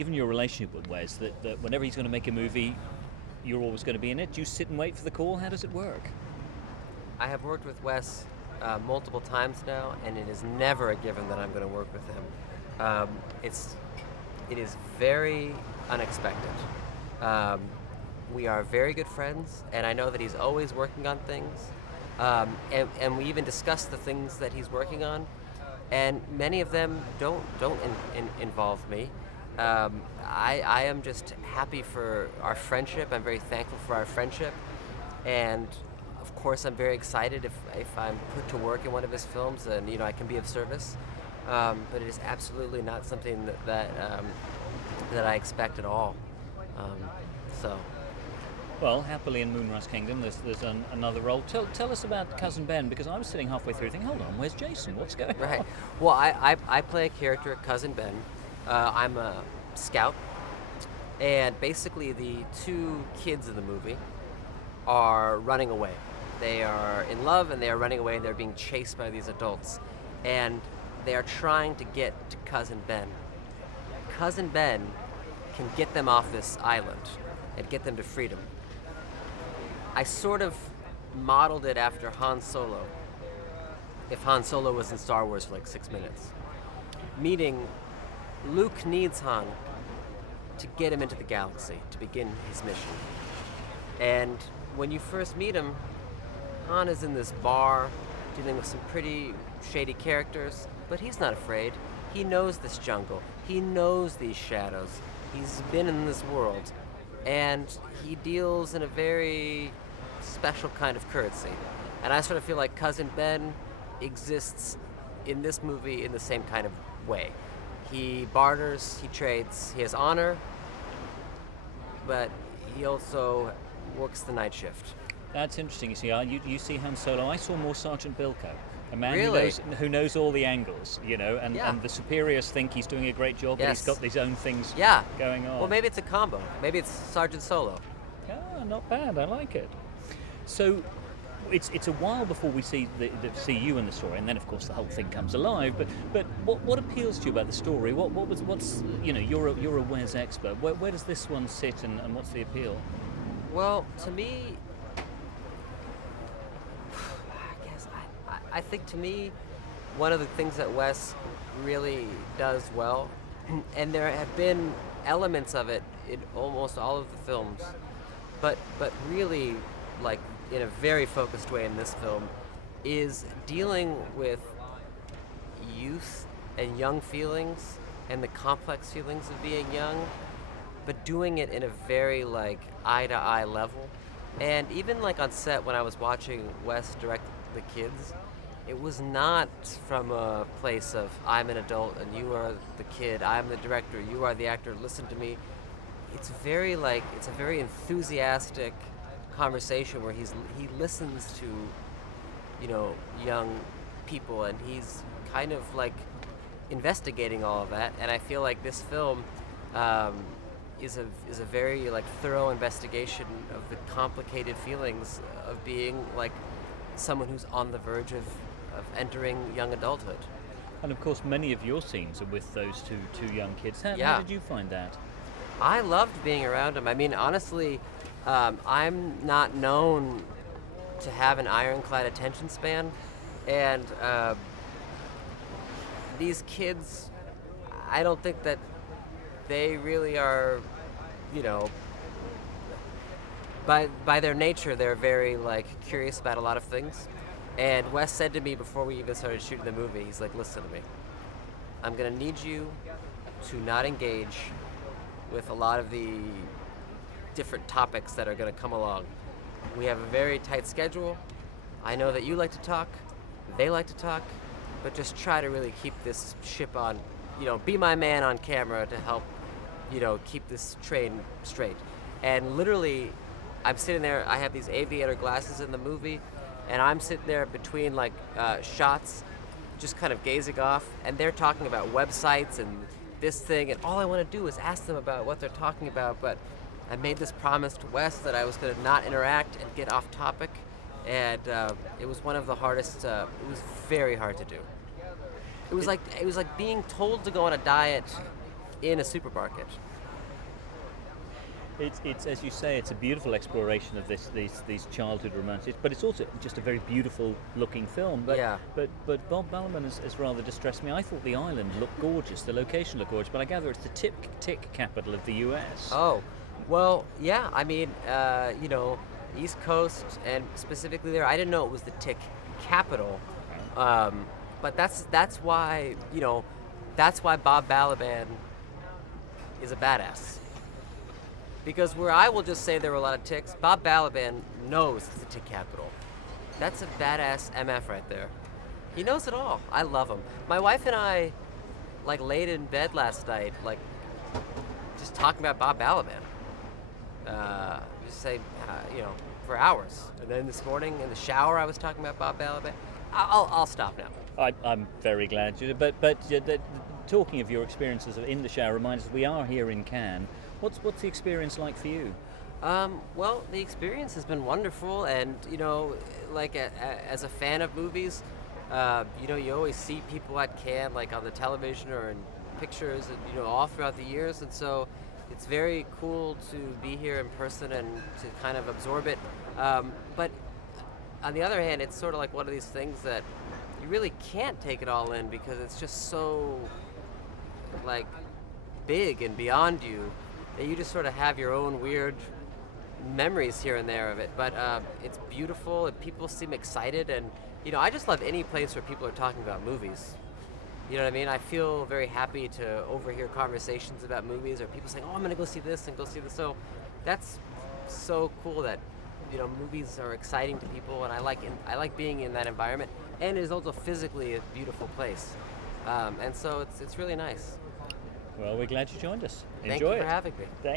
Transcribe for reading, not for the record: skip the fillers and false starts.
given your relationship with Wes, that whenever he's going to make a movie, you're always going to be in it? Do you sit and wait for the call? How does it work? I have worked with Wes multiple times now, and it is never a given that I'm going to work with him. It is very unexpected. We are very good friends, and I know that he's always working on things. And we even discuss the things that he's working on, and many of them don't involve me. I am just happy for our friendship. I'm very thankful for our friendship, and of course I'm very excited if I'm put to work in one of his films and I can be of service. But it is absolutely not something that I expect at all. Well, happily in Moonrise Kingdom, there's another role. Tell us about Cousin Ben, because I was sitting halfway through thinking, hold on, where's Jason? What's going on? Right. Well, I play a character, Cousin Ben. I'm a scout, and basically the two kids in the movie are running away. They are in love, and they are running away, and they're being chased by these adults. And they are trying to get to Cousin Ben. Cousin Ben can get them off this island and get them to freedom. I sort of modeled it after Han Solo, if Han Solo was in Star Wars for like 6 minutes. Meaning, Luke needs Han to get him into the galaxy, to begin his mission. And when you first meet him, Han is in this bar, dealing with some pretty shady characters, but he's not afraid. He knows this jungle. He knows these shadows. He's been in this world. And he deals in a very special kind of currency. And I sort of feel like Cousin Ben exists in this movie in the same kind of way. He barters, he trades, he has honor, but he also works the night shift. That's interesting. You see, you see Han Solo. I saw more Sergeant Bilko, a man Really? who knows all the angles, and, Yeah. and the superiors think he's doing a great job, but he's Yes. got his own things Yeah. going on. Well, maybe it's a combo. Maybe it's Sergeant Solo. Not bad. I like it. So, it's a while before we see see you in the story, and then of course the whole thing comes alive. But what appeals to you about the story? What's you're a Wes expert. Where does this one sit, and what's the appeal? Well, to me, I think to me, one of the things that Wes really does well, and there have been elements of it in almost all of the films, but really, like, in a very focused way in this film, is dealing with youth and young feelings and the complex feelings of being young, but doing it in a very, like, eye-to-eye level. And even, like, on set when I was watching Wes direct the kids, it was not from a place of, I'm an adult and you are the kid, I'm the director, you are the actor, listen to me. It's a very enthusiastic conversation where he listens to, young people, and he's kind of like investigating all of that. And I feel like this film is a very like thorough investigation of the complicated feelings of being like someone who's on the verge of entering young adulthood. And of course, many of your scenes are with those two young kids. How did you find that? I loved being around them. I mean, honestly, I'm not known to have an ironclad attention span, and these kids, I don't think that they really are, by their nature, they're very like curious about a lot of things. And Wes said to me before we even started shooting the movie, he's like, listen to me, I'm gonna need you to not engage with a lot of the different topics that are gonna come along. We have a very tight schedule. I know that you like to talk, they like to talk, but just try to really keep this ship on, be my man on camera to help, keep this train straight. And literally, I'm sitting there, I have these aviator glasses in the movie, and I'm sitting there between like shots, just kind of gazing off, and they're talking about websites and this thing, and all I want to do is ask them about what they're talking about, but I made this promise to Wes that I was going to not interact and get off topic, and it was one of the hardest, it was very hard to do. It was like being told to go on a diet in a supermarket. It's as you say, it's a beautiful exploration of these childhood romances, but it's also just a very beautiful looking film. But Yeah. but Bob Balaban has rather distressed me. I thought the island looked gorgeous, the location looked gorgeous, but I gather it's the tick capital of the U.S. Oh, well, yeah. I mean, East Coast and specifically there, I didn't know it was the tick capital. But that's why that's why Bob Balaban is a badass. Because where I will just say there were a lot of ticks, Bob Balaban knows it's the tick capital. That's a badass MF right there. He knows it all. I love him. My wife and I, laid in bed last night, just talking about Bob Balaban. For hours. And then this morning in the shower, I was talking about Bob Balaban. I'll stop now. I'm very glad you did. But talking of your experiences in the shower reminds us we are here in Cannes. What's the experience like for you? Well, the experience has been wonderful, and as a fan of movies, you always see people at Cannes, on the television or in pictures, and all throughout the years, and so it's very cool to be here in person and to kind of absorb it. But on the other hand, it's sort of like one of these things that you really can't take it all in because it's just so big and beyond you that you just sort of have your own weird memories here and there of it. But it's beautiful and people seem excited, and I just love any place where people are talking about movies. You know what I mean? I feel very happy to overhear conversations about movies or people saying, "Oh, I'm going to go see this and go see this." So that's so cool that movies are exciting to people, and I like being in that environment. And it is also physically a beautiful place, and so it's really nice. Well, we're glad you joined us. Thank Enjoy you for it. having me.